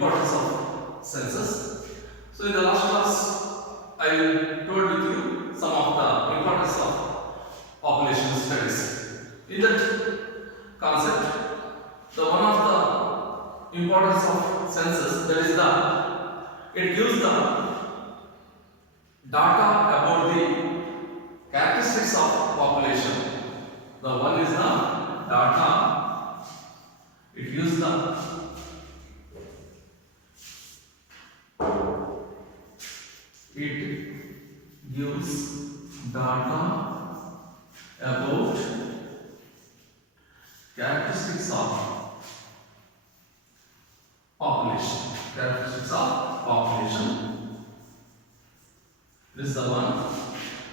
importance of census. So in the last class, I told with you some of the importance of population studies. In that concept, the one of the importance of census, that is it gives the data about the characteristics of population. The one is the data. It gives the data about characteristics of population. Characteristics of population. This is the one.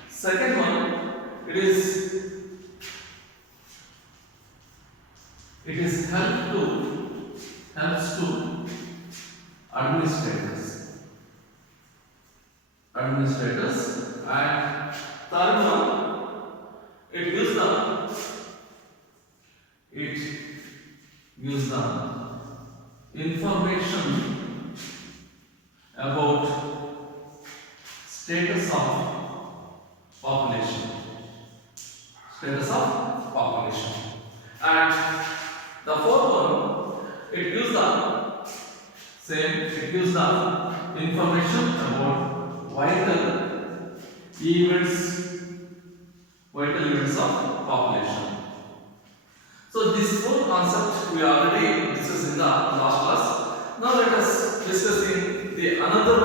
Second one, it is helps to administrators. And third one, it gives the information about status of population. And the fourth one, it gives the information about vital events of population. So this whole concept we already discussed in the last class. Now let us discuss the another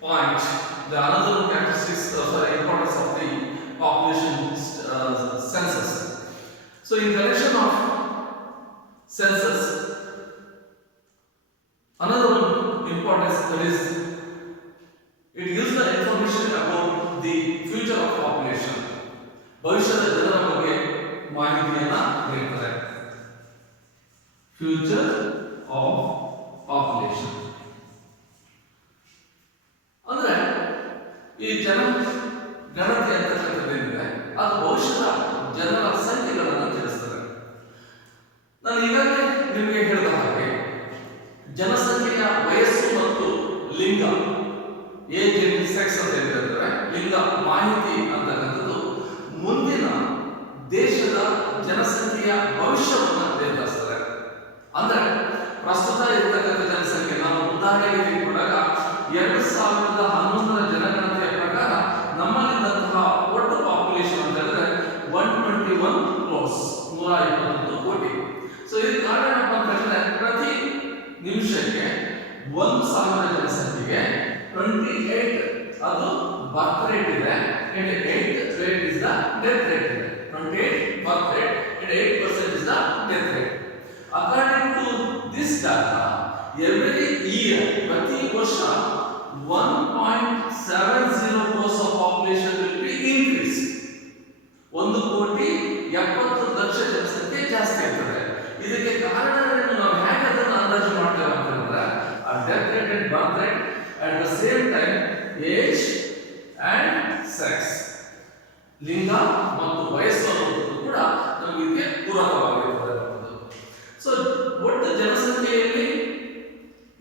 point, the another characteristics of the importance of the population census. So in connection of census, another importance, that is, it gives the information about the future of population. ಭವಿಷ್ಯದ ಜನರ ಬಗ್ಗೆ ಮಾಹಿತಿಯನ್ನು ನೀಡುತ್ತದೆ. Future of population ಅಂದ್ರೆ ಈ ಗಣತಿ ಅಂತಕ್ಕಂಥದ್ದೇನಿದೆ ಅದು ಭವಿಷ್ಯದ ಜನರ ಸಂಖ್ಯೆಗಳನ್ನು ತಿಳಿಸ್ತದೆ. ನಾನು ಈಗಾಗಲೇ ನಿಮಗೆ ಹೇಳಿದ ಹಾಗೆ ಜನಸಂಖ್ಯೆಯ ವಯಸ್ಸು ಮತ್ತು ಲಿಂಗ, ಏಜ್ ಅಂಡ್ ಸೆಕ್ಸ್ ಅಂತ ಹೇಳ್ತಾರೆ, ಲಿಂಗ ಮಾಹಿತಿ ಅಂತಕ್ಕಂಥದ್ದು ಮುಂದಿನ ದೇಶದ ಜನಸಂಖ್ಯೆಯ ಭವಿಷ್ಯವನ್ನು ನಿರ್ಧರಿಸ್ತದೆ. ಅಂದ್ರೆ ಪ್ರಸ್ತುತ ಇರತಕ್ಕಂಥ ಜನಸಂಖ್ಯೆ ನಾವು ಉದಾಹರಣೆಗೆ ತೆಗೆದುಕೊಂಡಾಗ 2011ರ ಜನಗಣತಿಯ ಪ್ರಕಾರ ನಮ್ಮಲ್ಲಿದ್ದಂತಹ ಒಟ್ಟು ಪಾಪ್ಯುಲೇಷನ್ ಅಂತ ಹೇಳಿದ್ರೆ 121 ಕ್ರೋರ್ಸ್, 121 ಕೋಟಿ. ಸೊ ಇದಕ್ಕೆ ಕಾರಣ ಏನಪ್ಪ ಅಂತ ಹೇಳಿದ್ರೆ ಪ್ರತಿ ನಿಮಿಷಕ್ಕೆ 1,000 ಜನಸಂಖ್ಯೆಗೆ 28 ಅದು ಬರ್ತ್ ರೇಟ್ ಇದೆ and 8th rate is the death rate. 28 birth rate and 8% is the death rate. According to this data, every year, prati varsha 1.70 crores of population will be increased. 1,70,00,000 ಜನಸಂಖ್ಯೆ ಜಾಸ್ತಿ ಆಗ್ತದೆ. ಇದಕ್ಕೆ ಕಾರಣವೇನು, ನಾವು ಹೇಗೆ ಅದನ್ನು ಅಂದಾಜು ಮಾಡ್ತೇವೆ ಅಂತ ಹೇಳಿದ್ರೆ death rate and birth rate at the same time age and sex, ಲಿಂಗ ಮತ್ತು ವಯಸ್ಸು ಅನ್ನೋದು ಕೂಡ ನಮಗೆ ಪೂರಕವಾಗಿರುತ್ತದೆ. ಸೊ ಒಟ್ಟು ಜನಸಂಖ್ಯೆಯಲ್ಲಿ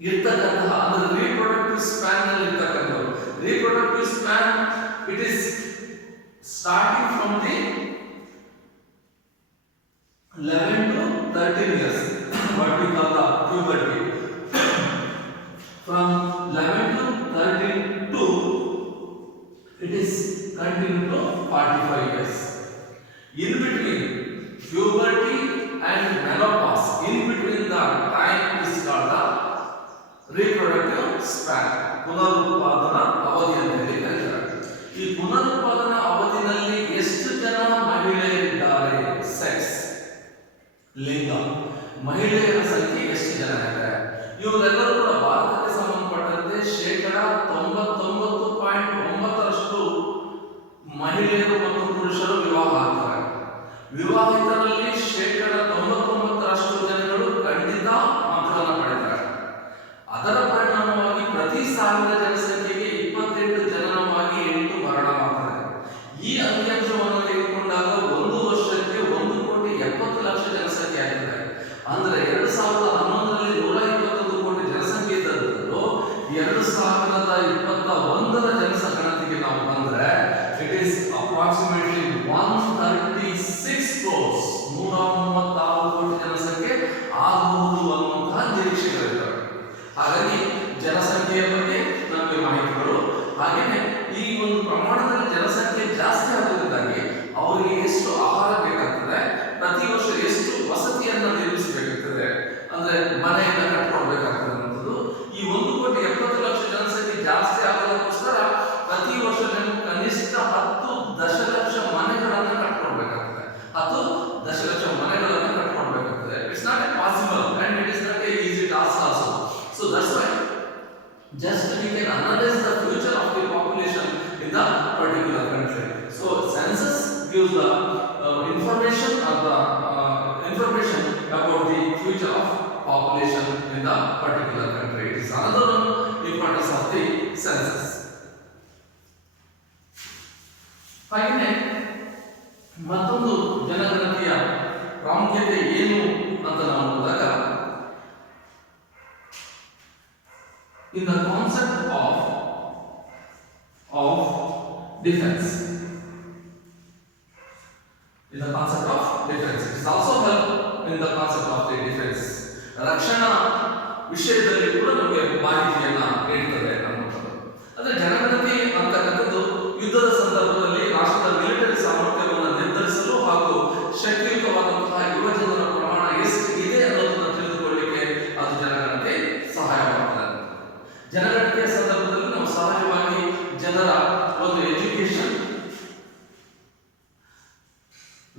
ಇರ್ತಕ್ಕಂತಹ ಅಂದ್ರೆ ರೀಪ್ರೊಡಕ್ಟಿವ್ ಸ್ಪ್ಯಾನ್ ನಲ್ಲಿ ಇರ್ತಕ್ಕಂಥದ್ದು, reproductive span it is starting from the 11 to 13 years, what we call the puberty. From 11 to 32, it is continue to 45 years. In between puberty and menopause, in between the time is called the reproductive span. ಪುನರುತ್ಪಾದನಾ ಅವಧಿ ಅಂತ ಹೇಳಿ ಕರೀತಾರೆ. ಈ ಪುನರುತ್ಪಾದನಾ ಅವಧಿಯಲ್ಲಿ ಎಷ್ಟು ಜನ ಮಹಿಳೆಯರಿದ್ದಾರೆ, sex, ಲಿಂಗ, ಮಹಿಳೆಯರ ಸಂಖ್ಯೆ ಎಷ್ಟು ಜನ ಇದೆ, ಇವರೆಲ್ಲರೂ ಕೂಡ ಭಾರತಕ್ಕೆ ಸಂಬಂಧಪಟ್ಟಂತೆ 99.9% ಮಹಿಳೆಯರು ಮತ್ತು ಪುರುಷರು ವಿವಾಹ ಆಗ್ತಾರೆ. ವಿವಾಹಿತರಲ್ಲಿ 99% ಜನಗಳು ಖಂಡಿತ ಮಕ್ಕಳನ್ನು ಪಡೆಯುತ್ತಾರೆ. ಅದರ ಪರಿಣಾಮವಾಗಿ ಪ್ರತಿ 1000 ಜನಸಂಖ್ಯೆಗೆ 28 ಜನನವಾಗಿ 8 ಮರಣವಾಗುತ್ತದೆ. ಈ ಅಂಕಿಅಂಶವನ್ನು ತೆಗೆದುಕೊಂಡಾಗ ಒಂದು ವರ್ಷಕ್ಕೆ 1,70,00,000 ಜನಸಂಖ್ಯೆ ಆಗಿದೆ. ಅಂದ್ರೆ 2011ರಲ್ಲಿ 121 ಹಾಗಾಗಿ ಜನಸಂಖ್ಯೆಯ ಬಗ್ಗೆ ನಮಗೆ ಮಾಹಿತಿಗಳು, ಹಾಗೆಯೇ ಈ ಒಂದು ಪ್ರಮಾಣದಲ್ಲಿ ಜನಸಂಖ್ಯೆ ಜಾಸ್ತಿ ಆಗುವುದರಿಂದಾಗಿ ಅವರಿಗೆ ಎಷ್ಟು ಆಹಾರ ಬೇಕಾಗ್ತದೆ, ಪ್ರತಿ ವರ್ಷ ಎಷ್ಟು ವಸತಿಯನ್ನು ನಿರ್ಮಿಸಬೇಕಾಗ್ತದೆ, ಅಂದ್ರೆ ಮನೆಯನ್ನ ಕಟ್ಕೊಳ್ಬೇಕಾಗ್ತದೆ ಅನ್ನೋದು. ಈ 1,70,00,000 ಜನಸಂಖ್ಯೆ ಜಾಸ್ತಿ ಆಗೋದಕ್ಕೋಸ್ಕರ ಪ್ರತಿ ವರ್ಷ ನಮಗೆ ಕನಿಷ್ಠ 10 ದಶಲಕ್ಷ ಮನೆಗಳನ್ನು ಕಟ್ಕೊಳ್ಬೇಕಾಗ್ತದೆ. 10 ದಶಲಕ್ಷ ಮನೆಗಳನ್ನು ಕಟ್ಕೊಳ್ಬೇಕಾಗ್ತದೆ. It's not a possible and it is not a easy task also. So that's why just we can analyze the future of the population in the particular country. So census gives the information or the information about the future of population in the particular country. It is another importance of the census. ಹಾಗೆಯೇ ಮತ್ತೊಂದು ಜನಗಣತಿಯ ಪ್ರಾಮುಖ್ಯತೆ ಏನು ಅಂತ ನಾವು ನೋಡಿದಾಗ, in the concept of defense, in the concept of defense, it is also help in the concept of the defense. ರಕ್ಷಣಾ ವಿಷಯದಲ್ಲಿ ಕೂಡ ನಮಗೆ ಮಾಹಿತಿಯನ್ನ ನೀಡುತ್ತದೆ ಅನ್ನುವಂಥದ್ದು. ಅಂದ್ರೆ ಜನಗಣತಿ ಅಂತಕ್ಕಂಥದ್ದು ಯುದ್ಧದ ಸಂದರ್ಭದಲ್ಲಿ ರಾಷ್ಟ್ರದ ಮಿಲಿಟರಿ ಸಾಮರ್ಥ್ಯವನ್ನು ನಿರ್ಧರಿಸಲು ಹಾಗೂ ಶಕ್ತಿಯುತವಾದಂತಹ ಯುವಜನರ ಪ್ರಮಾಣ ಎಷ್ಟು ಇದೆ ಅನ್ನೋದನ್ನು ತಿಳಿದುಕೊಳ್ಳಲಿಕ್ಕೆ ಅದು ಜನಗಣತಿ ಸಹಾಯ ಮಾಡ್ತದೆ. ಜನಗಣತಿಯ ಸಂದರ್ಭದಲ್ಲಿ ನಾವು ಸಹಜವಾಗಿ ಜನರ ಒಂದು ಎಜುಕೇಶನ್,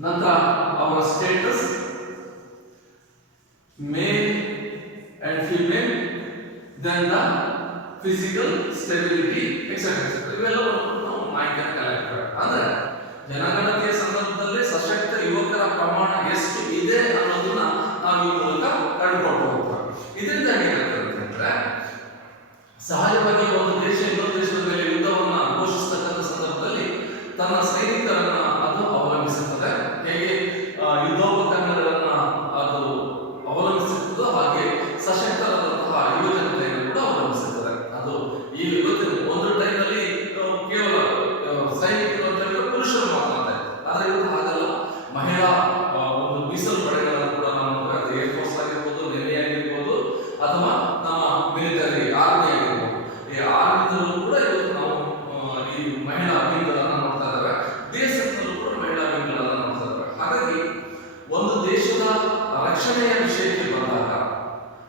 ನಂತರ ಅವರ status, male and female, then the physical stability etcetera, ಇವೆಲ್ಲವನ್ನು ನಾವು ಮಾಹಿತಿಯನ್ನು ಕಲೆಕ್ಟ್ ಮಾಡಿ. ಅಂದ್ರೆ ಜನಗಣತಿಯ ಸಂದರ್ಭದಲ್ಲಿ ಸಶಕ್ತ ಯುವಕರ ಪ್ರಮಾಣ ಎಷ್ಟು ಇದೆ ಅನ್ನೋದನ್ನ ನಾವು ಈ ಮೂಲಕ ಕಂಡುಕೊಂಡು ಹೋಗ್ತೇವೆ. ಇದರಿಂದ ಏನಾಗ್ತದೆ ಅಂತಂದ್ರೆ, ಸಹಜವಾಗಿ ಒಂದು ದೇಶ ಇನ್ನೊಂದು ದೇಶದ ಮೇಲೆ ಯುದ್ಧವನ್ನ ಘೋಷಿಸತಕ್ಕಂಥ ಸಂದರ್ಭದಲ್ಲಿ ತನ್ನ ಸೈನಿಕರನ್ನ ಅದು ಅವಲಂಬಿಸುತ್ತದೆ. ಹೇಗೆ ಯುದ್ಧೋಪಕರಣಗಳನ್ನ ಅದು ಅವಲಂಬಿಸುತ್ತದೋ ಹಾಗೆ ಸಶಕ್ತರಾದಂತಹ ಯುವಜನತೆಯನ್ನು ಕೂಡ ಅವಲಂಬಿಸುತ್ತದೆ. ಅದು ಈ ಇವತ್ತಿನ ಒಂದು ಟೈಮ್ನಲ್ಲಿ ಕೇವಲ ಸೈನಿಕರು ಅಂತ ಹೇಳಿದ್ರೆ ಪುರುಷರು ಮಾತ್ರ, ಆದ್ರೆ ಇವತ್ತು ಹಾಗಲ್ಲ. ಮಹಿಳಾ ಒಂದು ಮೀಸಲು ಪಡೆಗಳನ್ನು ಕೂಡ ನಾವು ಅದು ಏರ್ ಫೋರ್ಸ್ ಆಗಿರ್ಬೋದು, ನೇವಿ ಆಗಿರ್ಬೋದು, ಅಥವಾ ನಮ್ಮ ಮಿಲಿಟರಿ ಆರ್ಮಿ ಆಗಿರ್ಬೋದು, ಈ ಆರ್ಮಿದಲ್ಲೂ ಕೂಡ ಇವತ್ತು ನಾವು ಈ ಮಹಿಳಾ ವಿಂಗ್ಗಳನ್ನ ನೋಡ್ತಾ ಇದ್ದೇವೆ. ದೇಶದಲ್ಲೂ ಕೂಡ ಮಹಿಳಾ ವಿಂಗ್ಗಳನ್ನ ನೋಡ್ತಾ ಇದ್ದೇವೆ. ಹಾಗಾಗಿ ಒಂದು ದೇಶದ ರಕ್ಷಣೆಯ ವಿಷಯಕ್ಕೆ ಬಂದಾಗ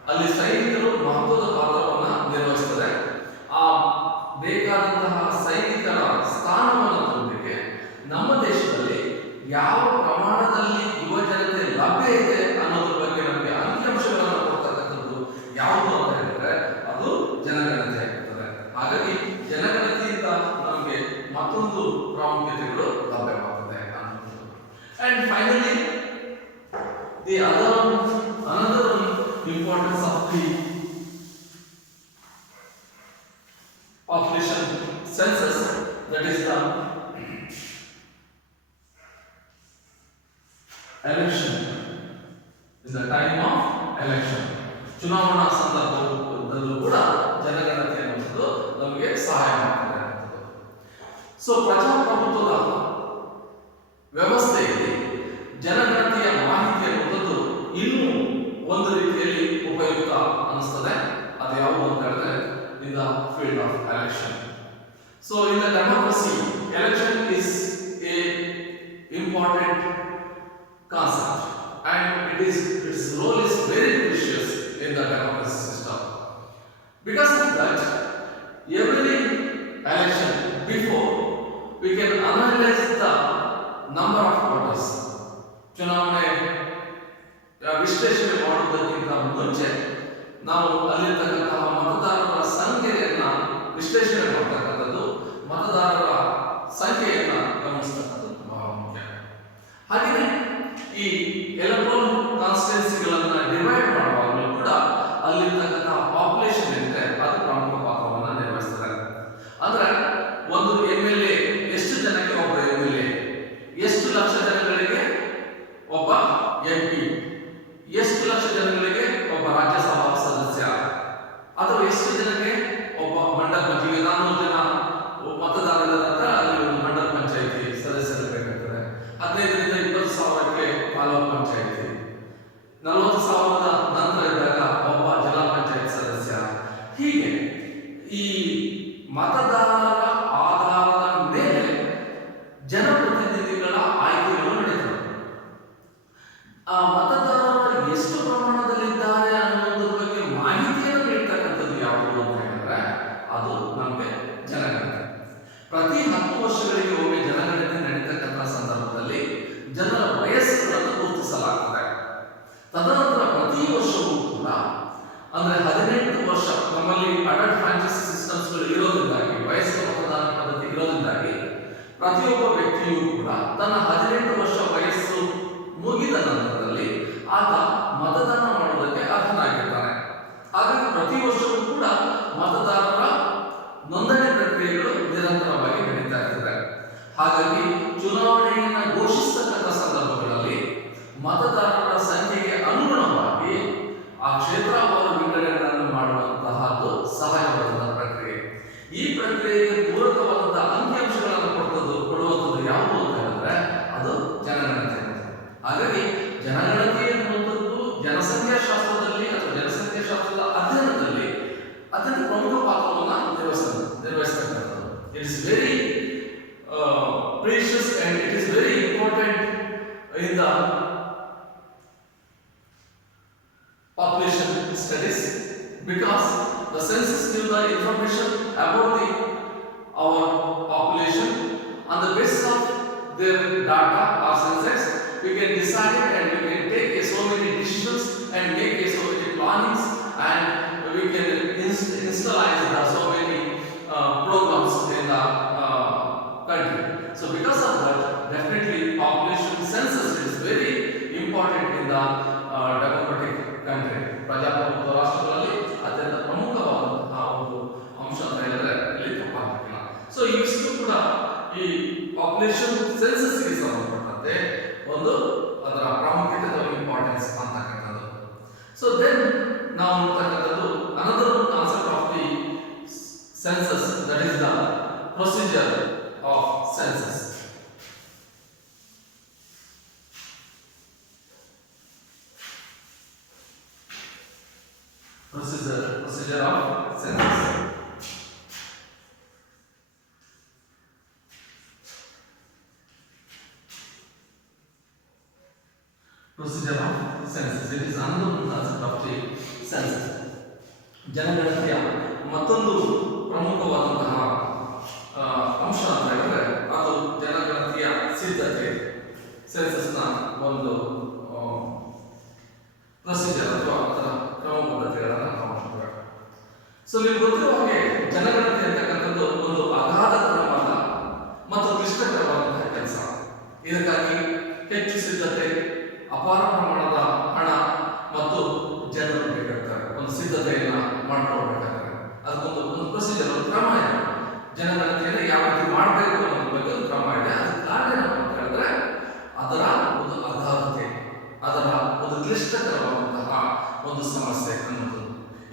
ಅಲ್ಲಿ ಸೈನಿಕರು ಮಹತ್ವದ ಪಾತ್ರವನ್ನ ನಿರ್ವಹಿಸುತ್ತದೆ. ಆ ಬೇಕಾದಂತಹ ಸೈನಿಕರ ಸ್ಥಾನವನ್ನು ತುಂಬಲಿಕ್ಕೆ ನಮ್ಮ ದೇಶದಲ್ಲಿ ಯಾವ ಪ್ರಮಾಣದಲ್ಲಿ ಯುವಜನತೆ ಲಭ್ಯ ಇದೆ ಅನ್ನೋದ್ರ ಬಗ್ಗೆ ನಮಗೆ ಅಂಕಿಅಂಶಗಳನ್ನು ಕೊಡ್ತಕ್ಕಂಥದ್ದು ಯಾವುದು ಅಂತ ಹೇಳಿದ್ರೆ ಅದು ಜನಗಣತಿ ಆಗಿರ್ತದೆ. ಹಾಗಾಗಿ ಜನಗಣತಿಯಿಂದ ನಮಗೆ ಮತ್ತೊಂದು ಪ್ರಾಮುಖ್ಯತೆಗಳು ಲಭ್ಯವಾಗುತ್ತದೆ ಅನ್ನೋದು. And finally the another importance of the population census, that is the election. In the time of election, ಚುನಾವಣಾ ಸಂದರ್ಭದಲ್ಲೂ ಕೂಡ ಜನಗಣತಿ ಅನ್ನುವುದು ನಮಗೆ ಸಹಾಯ ಮಾಡ್ತದೆ. ಸೊ ಪ್ರಜಾಪ್ರಭುತ್ವದ ವ್ಯವಸ್ಥೆಯಲ್ಲಿ ಜನಗಣತಿಯ ಮಾಹಿತಿ ಅನ್ನುವುದು ಇನ್ನೂ ಒಂದು ರೀತಿಯಲ್ಲಿ ಉಪಯುಕ್ತ ಅನಿಸ್ತದೆ. ಅದು ಯಾವುದು ಅಂತ ಹೇಳಿದ್ರೆ in the field of election. So in the democracy, election is a important concept and its role is very precious in the democracy system. Because of that, every election before we can analyze the number of voters. ಚುನಾವಣೆ ವಿಶ್ಲೇಷಣೆ ಮಾಡುವುದಕ್ಕಿಂತ ಮುಂಚೆ ನಾವು ಅಲ್ಲಿರ್ತಕ್ಕಂತಹ ಮತದಾರರ ಸಂಖ್ಯೆಯನ್ನ ವಿಶ್ಲೇಷಣೆ ಮಾಡತಕ್ಕಂಥದ್ದು, ಮತದಾರರ ಸಂಖ್ಯೆಯನ್ನ ಗಮನಿಸತಕ್ಕಂಥದ್ದು ಬಹಳ ಮುಖ್ಯ. ಹಾಗೆಯೇ ಈ ಎಲೆಕ್ಟ್ರಲ್ ಕಾನ್ಸ್ಟಿಟ್ಯೂನ್ಸಿಗಳನ್ನ ಡಿವೈಡ್ ಮಾಡುವಾಗಲೂ ಕೂಡ ಅಲ್ಲಿರ್ತಕ್ಕಂತಹ ಪಾಪ್ಯುಲೇಷನ್ ಏನಿದೆ ಅದು ಪ್ರಮುಖ ಪಾತ್ರವನ್ನು ನಿರ್ವಹಿಸ್ತದೆ. ಅಂದ್ರೆ ಒಂದು MLA ಎಷ್ಟು ಜನಕ್ಕೆ ಒಬ್ಬ MLA, ಎಷ್ಟು ಲಕ್ಷ ಜನಗಳಿಗೆ ಒಬ್ಬ MP, ಎಷ್ಟು ಲಕ್ಷ ಜನಗಳಿಗೆ ಒಬ್ಬ ರಾಜ್ಯಸಭಾ ಸದಸ್ಯ, ಅಥವಾ ಎಷ್ಟು ಜನಕ್ಕೆ ಒಬ್ಬ ಮಂಡಲ ಮಜ್ಜಿಗೆ 400 ಜನ ಮತದಾರರ ವರ್ಷ ನಮ್ಮಲ್ಲಿ ಅಡಲ್ಟ್ ಫ್ರಾಂಚೈಸಿ ಸಿಸ್ಟಮ್ಸ್ಗಳು ಇರೋದ್ರಿಂದಾಗಿ, ವಯಸ್ಕ ಮತದಾನ ಪದ್ಧತಿ ಇರೋದ್ರಿಂದಾಗಿ ಪ್ರತಿಯೊಬ್ಬ ವ್ಯಕ್ತಿಯೂ ಕೂಡ ತನ್ನ 18 ವರ್ಷ ವಯಸ್ಸು ಮುಗಿದ ನಂತರದಲ್ಲಿ ಆತ ಮತದಾನ ಮಾಡುವುದಕ್ಕೆ ಅರ್ಹನಾಗಿರ್ತಾನೆ. ಹಾಗಾಗಿ ಪ್ರತಿ ವರ್ಷವೂ ಕೂಡ ಮತದಾರರ ನೋಂದಣಿ ಪ್ರಕ್ರಿಯೆಗಳು ನಿರಂತರವಾಗಿ ನಡೀತಾ ಇರ್ತದೆ. ಹಾಗಾಗಿ ಚುನಾವಣೆಯನ್ನು ಘೋಷಿಸತಕ್ಕಂಥ ಸಂದರ್ಭಗಳಲ್ಲಿ ಮತದಾರರ ಸಂಖ್ಯೆಗೆ ಅನುಗುಣವಾಗಿ ಆ ಕ್ಷೇತ್ರವಾರು ವಿಂಗಡಣೆಗಳನ್ನು ಮಾಡುವಂತಹದ್ದು ಸಹಾಯವಾದ ಪ್ರಕ್ರಿಯೆ. ಈ ಪ್ರಕ್ರಿಯೆಗೆ ಪೂರಕವಾದಂತಹ ಅಂಕಿಅಂಶಗಳನ್ನು ಕೊಡುವಂಥದ್ದು ಯಾವುದು ಅಂತ ಹೇಳಿದ್ರೆ ಅದು ಜನಗಣತಿ. ಹಾಗಾಗಿ ಜನಗಣತಿ ಎನ್ನುವಂಥದ್ದು ಜನಸಂಖ್ಯಾಶಾಸ್ತ್ರದಲ್ಲಿ ಅಥವಾ ಜನಸಂಖ್ಯಾಶಾಸ್ತ್ರದ ಅಧ್ಯಯನದಲ್ಲಿ ಅತ್ಯಂತ ಪ್ರಮುಖ ಪಾತ್ರವನ್ನು ನಿರ್ವಹಿಸತಕ್ಕಂಥದ್ದು. It is very precious and it is very important in the population studies because the census gives the information about our population. On the basis of their data or census, we can decide and we can take so many decisions and make so many plannings and we can instalize so many programs in the country. So because of that, definitely population census is very important in the democratic country. ಪ್ರಜಾಪ್ರಭುತ್ವ ರಾಷ್ಟ್ರಗಳಲ್ಲಿ ಅತ್ಯಂತ ಪ್ರಮುಖವಾದಂತಹ ಒಂದು ಅಂಶ ಅಂತ ಹೇಳಿದ್ರೆ ಇಲ್ಲಿ ತಪ್ಪಾಗಲಿಲ್ಲ. So ಇಷ್ಟು ಕೂಡ ಈ ಪಾಪ್ಯುಲೇಷನ್ ಸೆನ್ಸಸ್ಗೆ ಸಂಬಂಧಪಟ್ಟಂತೆ ಒಂದು ಅದರ ಪ್ರಾಮುಖ್ಯತೆ ಅಥವಾ ಇಂಪಾರ್ಟೆನ್ಸ್ ಅಂತಕ್ಕಂಥದ್ದು. ಸೊ ದೆನ್ ನಾವು ನೋಡ್ತಕ್ಕಂಥದ್ದು another concept of the census, that is the procedure of census. Procedure of census. Procedure of census. It is another concept of the census. ಜನಗಣತಿಯ ಮತ್ತೊಂದು ಪ್ರಮುಖವಾದಂತಹ ಅಂಶ ಅಂತ ಹೇಳಿದ್ರೆ ಅದು ಜನಗಣತಿಯ ಸಿದ್ಧತೆ, ಸೆನ್ಸಸ್ನ ಒಂದು ಪ್ರೊಸೀಜರ್ ಅಥವಾ ಅದರ ಕ್ರಮ ಪದ್ಧತಿಗಳನ್ನು ನಾವು ನೋಡ್ತೇವೆ. ಸೊ ನಿಮ್ಗೆ ಗೊತ್ತಿರುವ ಹಾಗೆ ಜನಗಣತಿ ಅಂತಕ್ಕಂಥದ್ದು ಒಂದು ಅಗಾಧ ಕ್ರಮವಾದ ಮತ್ತು ಕ್ಲಿಷ್ಟಕರವಾದಂತಹ ಕೆಲಸ. ಇದಕ್ಕಾಗಿ ಹೆಚ್ಚು ಸಿದ್ಧತೆ, ಅಪಾರ ಪ್ರಮಾಣದ ಹಣ ಮತ್ತು ಜನರು ಬೇಕಾಗ್ತಾರೆ. ಒಂದು ಸಿದ್ಧತೆಯನ್ನ ಮಾಡ್ಕೊಳ್ಬೇಕಾಗ್ತದೆ. ಅದಕ್ಕೊಂದು ಪ್ರೊಸೀಜರ್, ಒಂದು ಕ್ರಮ ಇದೆ. ಜನಗಣತಿಯನ್ನು ಯಾವ ರೀತಿ ಮಾಡಬೇಕು ಅನ್ನೋದ್ರ ಬಗ್ಗೆ ಒಂದು ಕ್ರಮ ಇದೆ. ಅದಕ್ಕೆ ಕಾರಣ ಏನಪ್ಪ ಅಂತ ಹೇಳಿದ್ರೆ ಅದರ ಒಂದು ಅಗಾಧತೆ, ಅದರ ಒಂದು ಕ್ಲಿಷ್ಟಕರವಾದಂತಹ ಒಂದು ಸಮಸ್ಯೆ ಅನ್ನೋದು.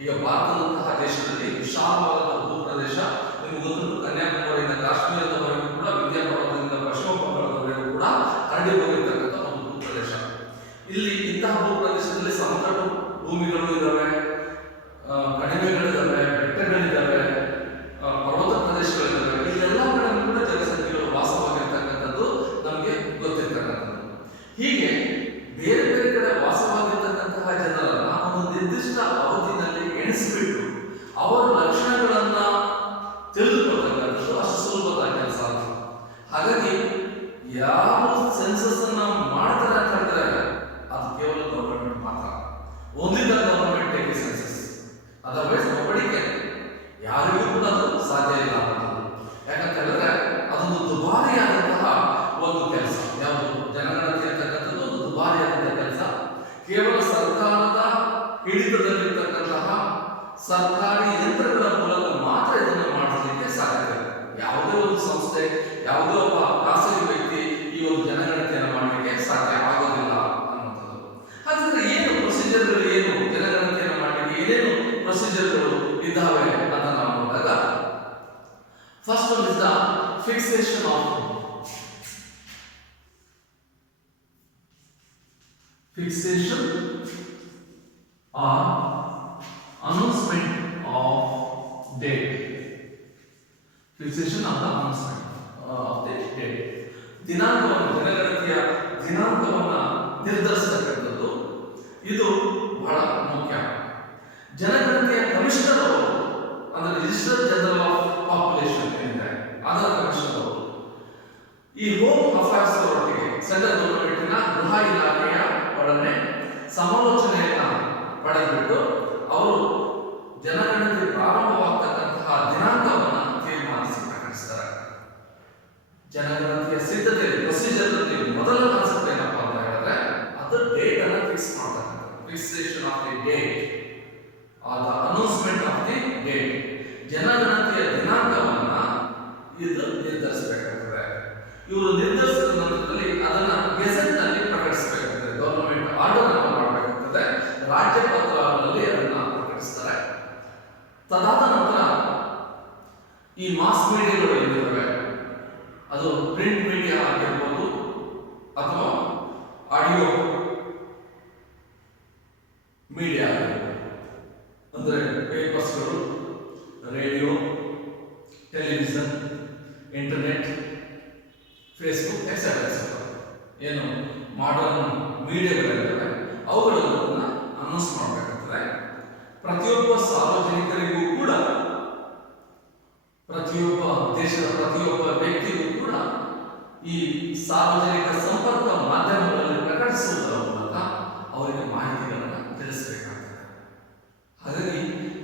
ಈಗ ಭಾರತದಂತಹ ದೇಶದಲ್ಲಿ ವಿಶಾಲವಾದ ಭೂಪ್ರದೇಶ, ನಿಮ್ಗೆ ಗೊತ್ತುಂಟು, ಕನ್ಯಾಕುಮಾರಿಯಿಂದ ಕಾಶ್ಮೀರದವರೆಗೂ ಕೂಡ, ವಿದ್ಯಾಪರ್ವತದಿಂದ ಪಶ್ಚಿಮ ಬಂಗಾಳದವರೆಗೂ ಕೂಡ ಹರಡಿ ಹೋಗಿರ್ತಕ್ಕಂಥ ಒಂದು ಭೂಪ್ರದೇಶ. ಇಲ್ಲಿ ಇಂತಹ ಭೂಪ್ರದೇಶದಲ್ಲಿ ಸಮತಟ್ಟು ಭೂಮಿಗಳು ಇದ್ದಾವೆ, ಕಣಿವೆಗಳಿದ್ದಾವೆ, ಬೆಟ್ಟಗಳಿದ್ದಾವೆ, ಪರ್ವತ ಪ್ರದೇಶಗಳಿದ್ದಾವೆ. ಇಲ್ಲೆಲ್ಲ ಕಡೆ ಕೂಡ ಜನಸಂಖ್ಯೆಗಳು ವಾಸವಾಗಿರ್ತಕ್ಕಂಥದ್ದು ನಮಗೆ ಗೊತ್ತಿರ್ತಕ್ಕಂಥದ್ದು. ಹೀಗೆ ಬೇರೆ ಬೇರೆ ಕಡೆ ವಾಸವಾಗಿರ್ತಕ್ಕಂತಹ ಜನರನ್ನ ಒಂದು ನಿರ್ದಿಷ್ಟ ಅವಧಿನಲ್ಲಿ ಎಣಿಸಿಬಿಟ್ಟು ಅವರ ಲಕ್ಷಣಗಳನ್ನ ತಿಳಿದುಕೊಳ್ತಕ್ಕಂಥದ್ದು ಅಷ್ಟು ಸುಲಭದ ಕೆಲಸ ಅಲ್ಲ. ಹಾಗಾಗಿ ಯಾರು ಸೆನ್ಸಸ್ ಅನ್ನ ಮಾಡ್ತಾರೆ ಅಂತ ಹೇಳಿದ್ರೆ ಅದು ಕೇವಲ ಗವರ್ಮೆಂಟ್ ಮಾತ್ರ. Only the government take census, otherwise nobody can. ಯಾರಿಗೂ ಕೂಡ ಅದು ಸಾಧ್ಯ ಇಲ್ಲ ಅನ್ನೋದು. ಯಾಕಂತ ಹೇಳಿದ್ರೆ ಅದೊಂದು ದುಬಾರಿಯಾದಂತಹ ಒಂದು ಕೆಲಸ. ಯಾವುದು ಜನಗಣತಿ ಅಂತಕ್ಕಂಥದ್ದು ಒಂದು ದುಬಾರಿಯಾದಂತಹ ಕೆಲಸ. ಕೇವಲ ಸರ್ಕಾರದ ಹಿಡಿತದಲ್ಲಿರ್ತಕ್ಕಂತಹ ಸರ್ಕಾರಿ ಯಂತ್ರಗಳ ಮೂಲಕ ಮಾತ್ರ ಇದನ್ನು ಮಾಡಲಿಕ್ಕೆ ಸಾಧ್ಯ. ಯಾವುದೇ ಒಂದು ಸಂಸ್ಥೆ, ಯಾವುದೇ ಒಬ್ಬ ಖಾಸಗಿ ವ್ಯಕ್ತಿ ಈ ಒಂದು ಜನಗಣತಿಯನ್ನು ಮಾಡಲಿಕ್ಕೆ ಸಾಧ್ಯ ಆಗೋದಿಲ್ಲ ಅನ್ನುವಂಥದ್ದು. ಹಾಗಾದ್ರೆ ಏನು ಪ್ರೊಸೀಜರ್ಗಳು, ಏನು ಜನಗಣತಿಯನ್ನು ಮಾಡಲಿಕ್ಕೆ ಏನೇನು ಪ್ರೊಸೀಜರ್ಗಳು ಇದ್ದಾವೆ ಅಂತ ನಾವು ನೋಡಿದಾಗ, first one is the fixation of fixation or announcement of date. Fixation of the announcement of the date. ದಿನಾಂಕವನ್ನು, ಜನಗಣತಿಯ ದಿನಾಂಕವನ್ನು ನಿರ್ಧರಿಸತಕ್ಕಂಥದ್ದು ಇದು ಬಹಳ ಮುಖ್ಯ. ಜನಗಣತಿಯ ಕಮಿಷನರ್ ಅವರು, ಅಂದ್ರೆ ರಿಜಿಸ್ಟರ್ ಜನರಲ್ ಆಫ್ ಪಾಪ್ಯುಲೇಷನ್ ಏನಿದೆ ಅದರ ಕಮಿಷನರ್ ಅವರು ಈ ಹೋಮ್ ಅಫೇರ್ಸ್ ಅವರೊಟ್ಟಿಗೆ ಸೆಂಟ್ರಲ್ ಗವರ್ಮೆಂಟಿನ ಗೃಹ ಇಲಾಖೆಯ ಒಡನೆ ಸಮಾಲೋಚನೆಯನ್ನ ಪಡೆದುಬಿಟ್ಟು ಅವರು ಜನಗಣತಿ ನಿರ್ಧರಿಸಬೇಕಾಗ್ತದೆ. ಇವರು ನಿರ್ಧರಿಸಿದ ನಂತರದಲ್ಲಿ ಅದನ್ನ ಗೆಜೆಟ್ ನಲ್ಲಿ ಪ್ರಕಟಿಸಬೇಕಾಗ್ತದೆ. ಗವರ್ನಮೆಂಟ್ ಆರ್ಡರ್ ಅನ್ನು ಮಾಡಬೇಕಾಗ್ತದೆ. ರಾಜ್ಯ ಪತ್ರಗಳಲ್ಲಿ ಅದನ್ನ ಪ್ರಕಟಿಸ್ತಾರೆ. ತದಾದ ನಂತರ ಈ ಮಾಸ್ ಮೀಡಿಯಾಗಳು ಏನಿವೆ, ಅದು ಪ್ರಿಂಟ್ ಮೀಡಿಯಾ ಆಗಿರ್ಬೋದು ಅಥವಾ ಆಡಿಯೋ ಮೀಡಿಯಾ ಅಂದರೆ ಪೇಪರ್ಸ್ಗಳು, radio, television, internet, Facebook etcetera ಏನು ಮಾಡರ್ನ್ ಮೀಡಿಯಾಗಳಿವೆ ಅವುಗಳನ್ನು ಅನೌನ್ಸ್ ಮಾಡಬೇಕಾಗ್ತದೆ. ಪ್ರತಿಯೊಬ್ಬ ಸಾರ್ವಜನಿಕರಿಗೂ ಕೂಡ, ಪ್ರತಿಯೊಬ್ಬ ದೇಶದ ಪ್ರತಿಯೊಬ್ಬ ವ್ಯಕ್ತಿಗೂ ಕೂಡ ಈ ಸಾರ್ವಜನಿಕ ಸಂಪರ್ಕ ಮಾಧ್ಯಮಗಳಲ್ಲಿ ಪ್ರಕಟಿಸುವುದರ ಮೂಲಕ ಅವರಿಗೆ ಮಾಹಿತಿಗಳನ್ನು ತಿಳಿಸಬೇಕಾಗ್ತದೆ. ಹಾಗಾಗಿ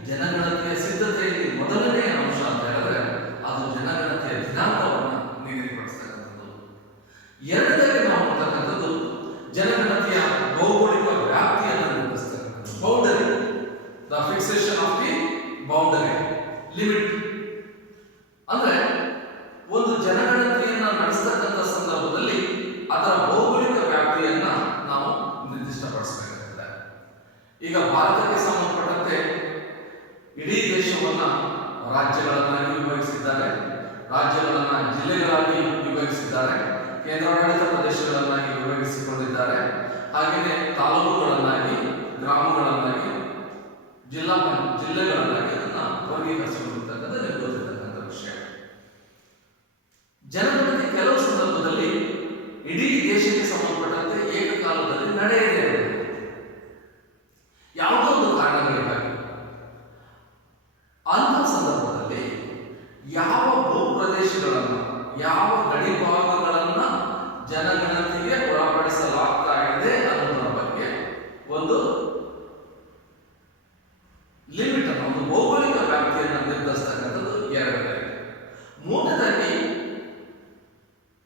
ಜನಗಣತಿಯ ಸಿದ್ಧತೆಯಲ್ಲಿ ಮೊದಲನೇ ಅಂಶ ಅಂತ ಹೇಳಿದ್ರೆ ಅದು ಜನಗಣತಿಯ ದಿನಾಂಕವನ್ನು ನಿಗದಿಪಡಿಸತಕ್ಕಂಥದ್ದು. ಎರಡನೇದಾಗಿ ನಾವು ನೋಡ್ತಕ್ಕಂಥದ್ದು ಜನಗಣತಿಯ ಭೌಗೋಳಿಕ ವ್ಯಾಪ್ತಿಯನ್ನು ನಿರ್ಧರಿಸತಕ್ಕಂಥದ್ದು. Boundary, the fixation of the boundary limit. ಅಂದ್ರೆ ಒಂದು ಜನಗಣತಿಯನ್ನ ನಡೆಸತಕ್ಕಂಥ ಸಂದರ್ಭದಲ್ಲಿ ಅದರ ಭೌಗೋಳಿಕ ವ್ಯಾಪ್ತಿಯನ್ನ ನಾವು ನಿರ್ದಿಷ್ಟಪಡಿಸಬೇಕಾಗುತ್ತದೆ. ಈಗ ಭಾರತಕ್ಕೆ ಸಂಬಂಧಪಟ್ಟಂತೆ ಇಡೀ ದೇಶವನ್ನ ರಾಜ್ಯಗಳನ್ನಾಗಿ ವಿಭಜಿಸಿದ್ದಾರೆ, ರಾಜ್ಯಗಳನ್ನ ಜಿಲ್ಲೆಗಳಾಗಿ ವಿಭಜಿಸಿದ್ದಾರೆ, ಕೇಂದ್ರಾಡಳಿತ ಪ್ರದೇಶಗಳನ್ನಾಗಿ ವಿಭಜಿಸಿಕೊಂಡಿದ್ದಾರೆ, ಹಾಗೆಯೇ ತಾಲೂಕುಗಳನ್ನಾಗಿ, ಗ್ರಾಮಗಳನ್ನಾಗಿ, ಜಿಲ್ಲೆಗಳನ್ನಾಗಿ ಅದನ್ನ ವರ್ಗೀಕರಿಸಿಕೊಂಡಿರ್ತಕ್ಕಂಥ ಗೊತ್ತಿರ್ತಕ್ಕಂಥ ವಿಷಯ. ಜನಗಣತಿ ಕೆಲವು ಸಂದರ್ಭದಲ್ಲಿ ಇಡೀ ದೇಶಕ್ಕೆ ಸಂಬಂಧಪಟ್ಟಂತೆ ಏಕಕಾಲದಲ್ಲಿ ನಡೆಯದೇ ಇರುತ್ತದೆ. ಯಾವುದೋ ಒಂದು ಕಾರಣಗಳಿಗಾಗಿ ಅಂತಹ ಸಂದರ್ಭದಲ್ಲಿ ಯಾವ ಭೂಪ್ರದೇಶಗಳನ್ನು, ಯಾವ ಗಡಿ ಭಾಗಗಳನ್ನ ಜನಗಣತಿಗೆ ಒಳಪಡಿಸಲಾಗ್ತಾ ಇದೆ ಅನ್ನೋದರ ಬಗ್ಗೆ ಒಂದು ಲಿಮಿಟ್ ಅನ್ನು, ಒಂದು ಭೌಗೋಳಿಕ ವ್ಯಾಪ್ತಿಯನ್ನು ನಿರ್ಧರಿಸತಕ್ಕಂಥದ್ದು ಎರಡನೇ. ಮೂರನೇದಾಗಿ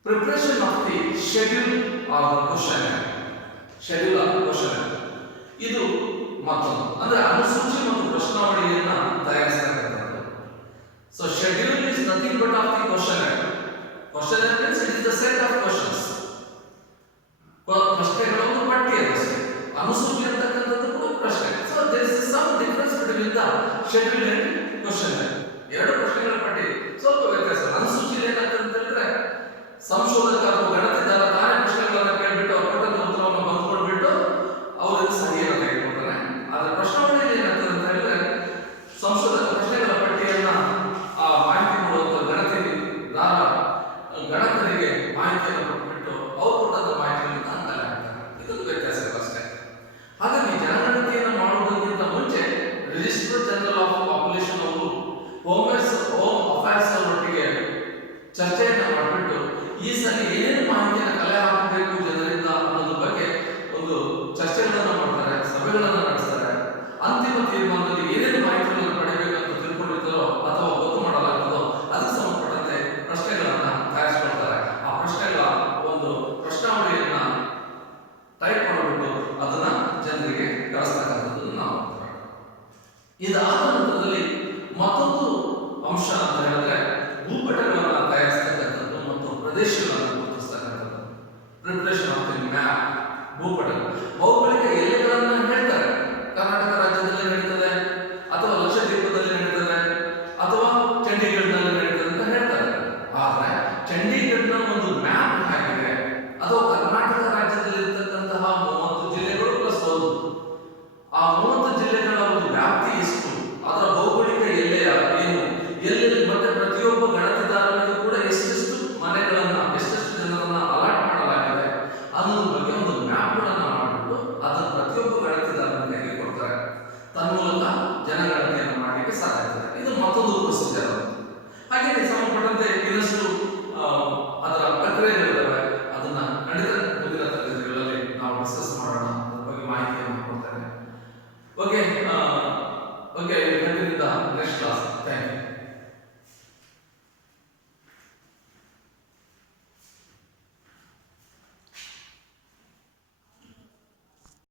preparation of the schedule of the question, schedule of question ಇದು ಮತ್ತೊಂದು, ಅಂದ್ರೆ ಅನುಸೂಚಿ ಮತ್ತು ಪ್ರಶ್ನಾವಳಿಯನ್ನ ತಯಾರಿಸತಕ್ಕಂಥದ್ದು. So schedule is nothing but of the question. Question means it is the set of questions. ಪ್ರಶ್ನೆಗಳ ಒಂದು ಪಟ್ಟಿ ಅದು. ಅನುಸೂಚಿ ಅಂತಕ್ಕಂಥದ್ದು ಕೂಡ ಪ್ರಶ್ನೆ. So there is some difference between the schedule and question. ಎರಡು ಪ್ರಶ್ನೆಗಳ ಪಟ್ಟಿ ಸ್ವಲ್ಪ ವ್ಯತ್ಯಾಸ. ಅನುಸೂಚಿಯಲ್ಲಿ ಏನಾಗ್ತದೆ ಅಂತ ಹೇಳಿದ್ರೆ ಸಂಶೋಧಕ ಅಥವಾ ಗಣತಿದಾರ ತಾನೇ ಪ್ರಶ್ನೆಗಳನ್ನು ಕೇಳ್ಬಿಟ್ಟು ಅವ್ರ ಕೊಟ್ಟಂತ ಉತ್ತರವನ್ನು ಬಂದ್ಕೊಂಡ್ಬಿಟ್ಟು ಅವರಿಗೆ ಸಹಿಯನ್ನು ತೆಗೆದುಕೊಳ್ತಾರೆ. ಆದ್ರೆ ಪ್ರಶ್ನಾವಳಿಯಲ್ಲಿ ಏನಾಗ್ತದೆ ಅಂತ ಹೇಳಿದ್ರೆ ಸಂಶೋಧಕ ಪ್ರಶ್ನೆಗಳ ಪಟ್ಟಿಯನ್ನ ಆ ಮಾಹಿತಿ ಕೊಡುವಂತ ಗಣಕರಿಗೆ ಮಾಹಿತಿಯನ್ನು ಕೊಟ್ಬಿಟ್ಟು ಅವ್ರು ಕೊಟ್ಟಂತ ಮಾಹಿತಿಯನ್ನು ದಾಖಲೆ ಹಾಕ್ತಾರೆ. ಇದೊಂದು ವ್ಯತ್ಯಾಸ ಅಷ್ಟೇ. ಹಾಗಾಗಿ ಜನಗಣತಿಯನ್ನು ಮಾಡುವುದಕ್ಕಿಂತ ಮುಂಚೆ ರಿಜಿಸ್ಟ್ರಾರ್ ಜನರಲ್ ಆಫ್ ಪಾಪ್ಯುಲೇಷನ್ ಅವರು ಹೋಮ್ ಅಫೇರ್ಸ್ ಅವರೊಟ್ಟಿಗೆ ಚರ್ಚೆಯನ್ನು ಮಾಡಿಬಿಟ್ಟು ಈ ಸಲ ಏನೇನು ಮಾಹಿತಿಯನ್ನು ಕಲೆ ಹಾಕಬೇಕು ಜನರಿಂದ ಅನ್ನೋದ್ರ ಬಗ್ಗೆ ಒಂದು ಚರ್ಚೆಗಳನ್ನು ಮಾಡ್ತಾರೆ, ಸಭೆಗಳನ್ನು ನಡೆಸ್ತಾರೆ. ಅಂತಿಮ ತೀರ್ಮಾನದಲ್ಲಿ ಏನೇನು ಮಾಹಿತಿಗಳನ್ನು ಪಡೆಯಬೇಕಂತ ತಿಳ್ಕೊಂಡಿರ್ತಾರೋ ಅಥವಾ ಗೊತ್ತು ಮಾಡಲಾಗ್ತದೋ ಅದಕ್ಕೆ ಸಂಬಂಧಪಟ್ಟಂತೆ ಪ್ರಶ್ನೆಗಳನ್ನ ತಯಾರಿಸಿಕೊಳ್ತಾರೆ. ಆ ಪ್ರಶ್ನೆಗಳ ಒಂದು ಪ್ರಶ್ನಾವಳಿಯನ್ನ ಟೈಪ್ ಮಾಡಿಬಿಟ್ಟು ಅದನ್ನ ಜನರಿಗೆ ಕಳಿಸ್ತಕ್ಕಂಥದ್ದು ನಾವು. ಇದಾದ ನಂತರದಲ್ಲಿ ಮತ್ತೊಂದು ಅಂಶ ಅಂತ ಹೇಳಿದ್ರೆ ಭೂಪಟಗಳನ್ನು ತಯಾರಿಸತಕ್ಕಂಥದ್ದು ಮತ್ತು ಪ್ರದೇಶಗಳನ್ನು ಗುರುತಿಸ್ತಕ್ಕಂಥದ್ದು. ಪ್ರಿಪರೇಷನ್ ಆಫ್ ದಿ ಮ್ಯಾಪ್, ಭೂಪಟ. ಭೌಗೋಳಿಕ ಎಲ್ಲೆಗಳನ್ನ ಹೇಳ್ತಾರೆ. ಕರ್ನಾಟಕ ರಾಜ್ಯದಲ್ಲಿ ನಡೀತದೆ ಅಥವಾ ಲಕ್ಷದ್ವೀಪದಲ್ಲಿ ನಡೀತದೆ ಅಥವಾ ಚಂಡೀಗಢದಲ್ಲಿ ನಡೀತದೆ ಅಂತ ಹೇಳ್ತಾರೆ. ಆದ್ರೆ ಚಂಡೀಗಢನ ಒಂದು ಮ್ಯಾಪ್ ಹಾಕಿದ್ರೆ ಅಥವಾ ಕರ್ನಾಟಕ ರಾಜ್ಯದಲ್ಲಿ ಇರತಕ್ಕಂತಹ 30 ಜಿಲ್ಲೆಗಳು ಪ್ಲಸ್ 1, ಆ 30 ಜಿಲ್ಲೆಗಳ ಒಂದು ವ್ಯಾಪ್ತಿ ಎಷ್ಟು, ಅದರ ಭೌಗೋಳಿಕ ಎಲ್ಲೆ ಏನು, ಎಲ್ಲೆಲ್ಲಿ ಮತ್ತೆ ಪ್ರತಿಯೊಬ್ಬ ಗಣತಿದಾರನಿಗೂ ಕೂಡ ಎಷ್ಟೆಷ್ಟು ಮನೆಗಳನ್ನ, ಎಷ್ಟೆಷ್ಟು ಜನರನ್ನ ಅಲಾಟ್ ಮಾಡಲಾಗಿದೆ ಅನ್ನೋದ್ರ ಬಗ್ಗೆ ಒಂದು ಮ್ಯಾಪ್ಗಳನ್ನ ಮಾಡಿಬಿಟ್ಟು ಅದನ್ನು ಪ್ರತಿಯೊಬ್ಬ ಗಣತಿದಾರನಿಗೆ ಕೊಡ್ತಾರೆ. ತನ್ಮೂಲಕ ಜನಗಣತಿಯನ್ನು ಮಾಡಲಿಕ್ಕೆ ಸಾಧ್ಯ ಇದೆ. ಇದು ಮತ್ತೊಂದು ಪ್ರೊಸೀಜರ್. ಹಾಗೆ ಸಂಬಂಧಪಟ್ಟಂತೆ ಇನ್ನಷ್ಟು ಅದರ ಪ್ರಕ್ರಿಯೆಗಳಿವೆ. ಅದನ್ನ ಖಂಡಿತ ಮುಂದಿನ ತರಗತಿಗಳಲ್ಲಿ ನಾವು ಡಿಸ್ಕಸ್ ಮಾಡೋಣ. ಅದರ ಬಗ್ಗೆ ಮಾಹಿತಿಯನ್ನು ಕೊಡ್ತೇನೆ. Okay, continue the next class. Thank you.